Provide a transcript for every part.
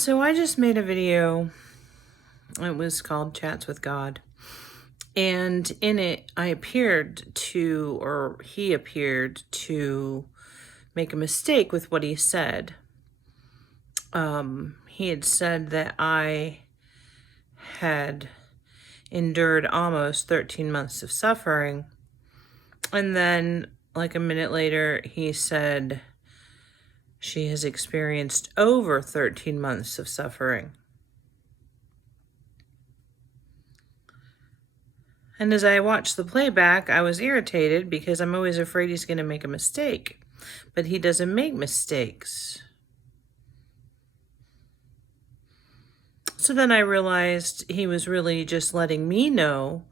So I just made a video. It was called Chats with God. And in it, he appeared to make a mistake with what he said. He had said that I had endured almost 13 months of suffering. And then, like a minute later, he said she has experienced over 13 months of suffering. And as I watched the playback, I was irritated because I'm always afraid he's going to make a mistake. But he doesn't make mistakes. So then I realized he was really just letting me know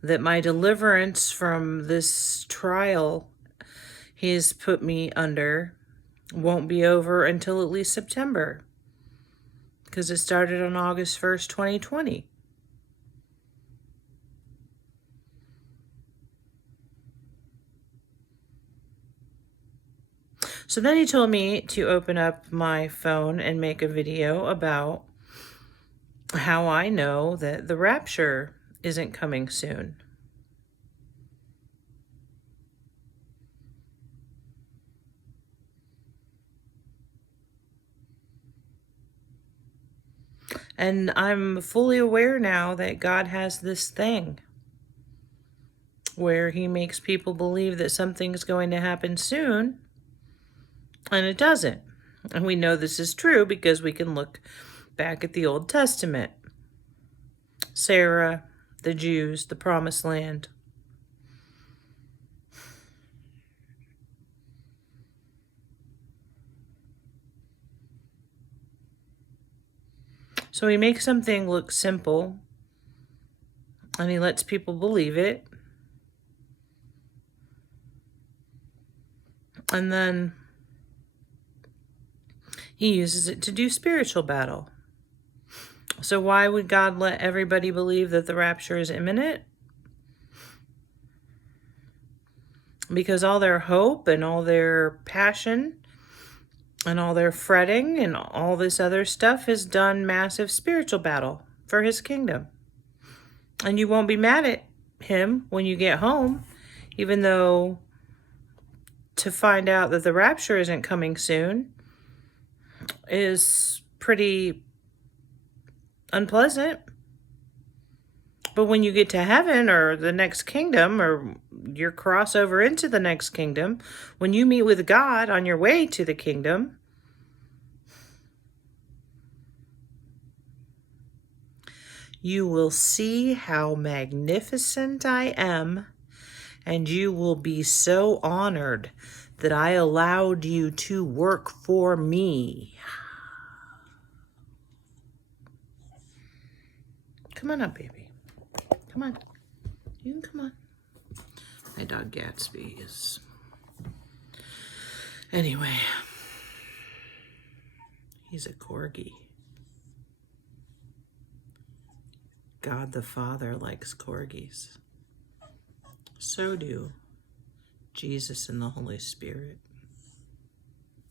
that my deliverance from this trial he's put me under won't be over until at least September, because it started on August 1st, 2020. So then he told me to open up my phone and make a video about how I know that the rapture isn't coming soon. And I'm fully aware now that God has this thing where he makes people believe that something's going to happen soon, and it doesn't. And we know this is true because we can look back at the Old Testament. Sarah, the Jews, the Promised Land. So he makes something look simple, and he lets people believe it. And then he uses it to do spiritual battle. So why would God let everybody believe that the rapture is imminent? Because all their hope and all their passion and all their fretting and all this other stuff has done massive spiritual battle for his kingdom. And you won't be mad at him when you get home, even though to find out that the rapture isn't coming soon is pretty unpleasant. But when you get to heaven or the next kingdom, or your crossover into the next kingdom, when you meet with God on your way to the kingdom, you will see how magnificent I am, and you will be so honored that I allowed you to work for me. Come on up, baby. Come on. You can come on. My dog Gatsby is... Anyway. He's a corgi. God the Father likes corgis. So do Jesus and the Holy Spirit.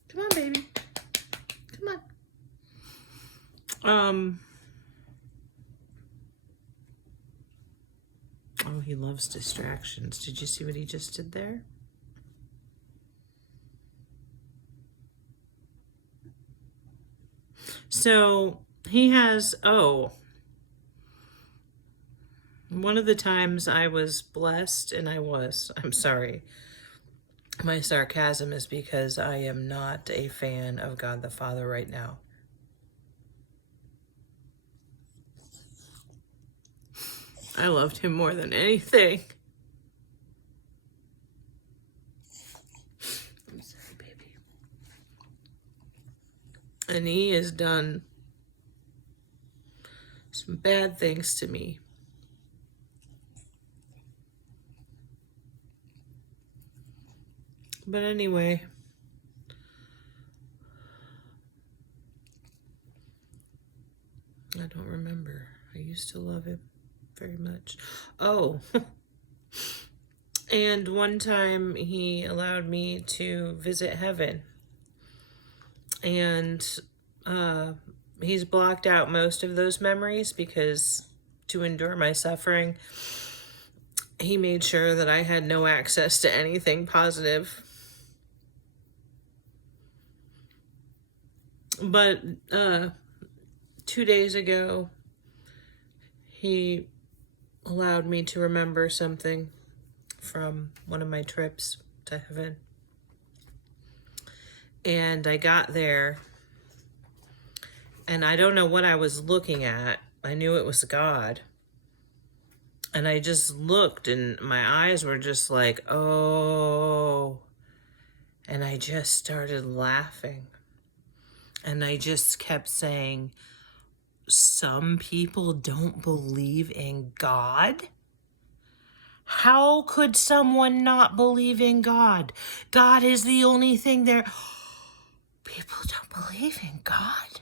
Come on, baby. Come on. Oh, he loves distractions. Did you see what he just did there? So he has, one of the times I was blessed, and I'm sorry, my sarcasm is because I am not a fan of God the Father right now. I loved him more than anything. I'm sorry, baby. And he has done some bad things to me. But anyway, I don't remember. I used to love him very much. Oh, and one time he allowed me to visit heaven. And He's blocked out most of those memories because to endure my suffering, he made sure that I had no access to anything positive. But 2 days ago, he allowed me to remember something from one of my trips to heaven. And I got there, and I don't know what I was looking at. I knew it was God. And I just looked, and my eyes were just like, oh. And I just started laughing. And I just kept saying, some people don't believe in God? How could someone not believe in God? God is the only thing there. People don't believe in God?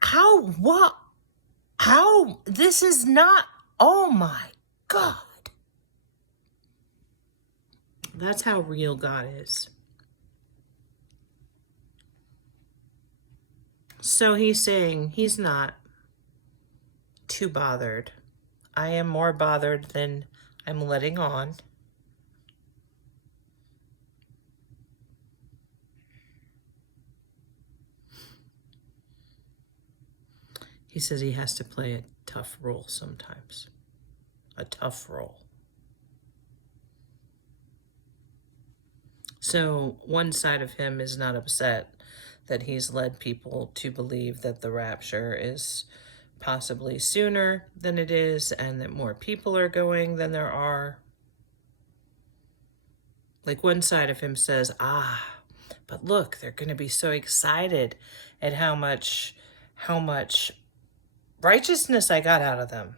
How? What? How? This is not. Oh my God. That's how real God is. So he's saying he's not too bothered. I am more bothered than I'm letting on. He says he has to play a tough role sometimes. A tough role. So one side of him is not upset that he's led people to believe that the rapture is possibly sooner than it is and that more people are going than there are. Like one side of him says, but look, they're going to be so excited at how much righteousness I got out of them.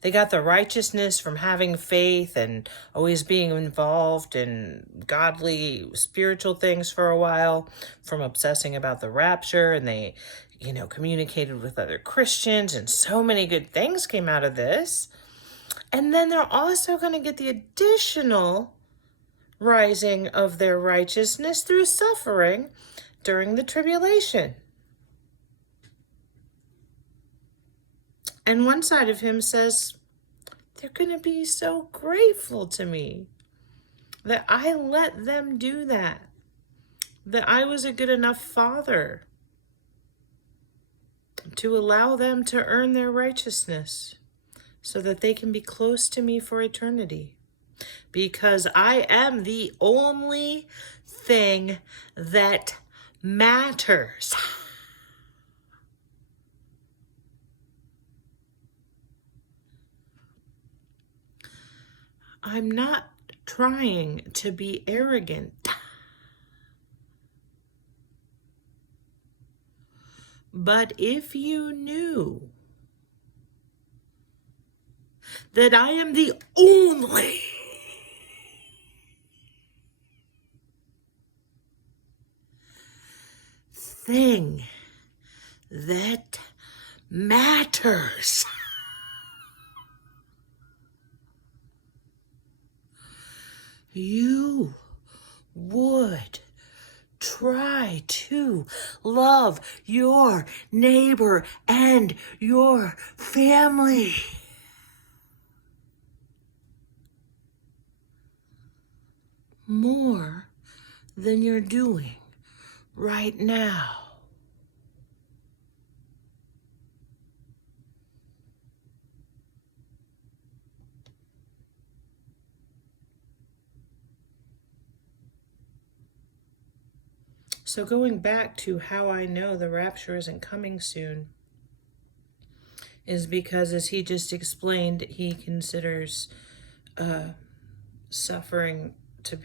They got the righteousness from having faith and always being involved in godly spiritual things for a while, from obsessing about the rapture, and they, communicated with other Christians, and so many good things came out of this. And then they're also going to get the additional rising of their righteousness through suffering during the tribulation. And one side of him says, they're going to be so grateful to me that I let them do that I was a good enough father to allow them to earn their righteousness so that they can be close to me for eternity. Because I am the only thing that matters. I'm not trying to be arrogant. But if you knew that I am the only thing that matters, you would try to love your neighbor and your family more than you're doing right now. So going back to how I know the rapture isn't coming soon is because, as he just explained, he considers suffering to be